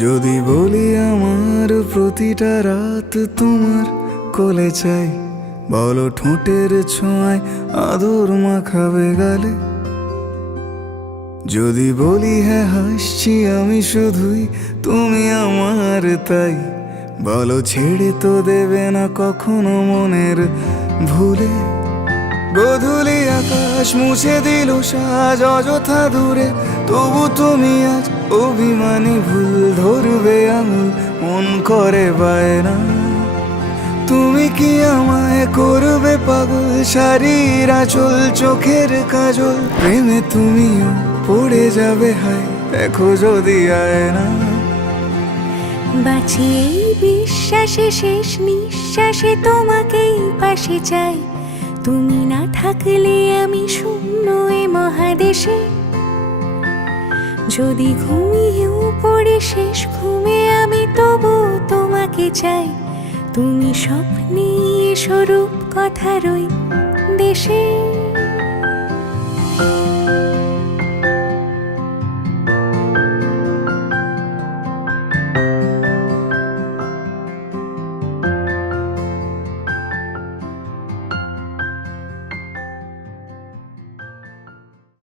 যদি বলি আমার প্রতিটা রাত তোমার কোলে চাই, বলো ঠোঁটের ছোঁয়ায় আদর মাখাবে গালে। যদি বলি হ্যাঁ হাসছি আমি শুধুই, তুমি আমার তাই, বলো ছেড়ে তো দেবে না কখনো মনের ভুলে। গোধূলি আকাশ মুছে দিল সাজ অযথা দূরে, তবু তুমি আজ অভিমানী ভুল ধরবে আঙুল, মন করে বায়না। তুমি কি আমায় করবে পাগল, শাড়ির আঁচল চোখের কাজল, প্রেমে তুমিও পড়ে যাবে হায় দেখো যদি আয়না। বাঁচি এই বিশ্বাসে শেষ নিঃশ্বাসে তোমাকেই পাশে চাই, তুমি না থাকলে আমি শূন্য এ মহাদেশে। যদি ঘুমিয়েও পড়ে শেষ ঘুমে আমি তবু তোমাকে চাই, তুমি স্বপ্নে স্বরূপ কথার ওই দেশে।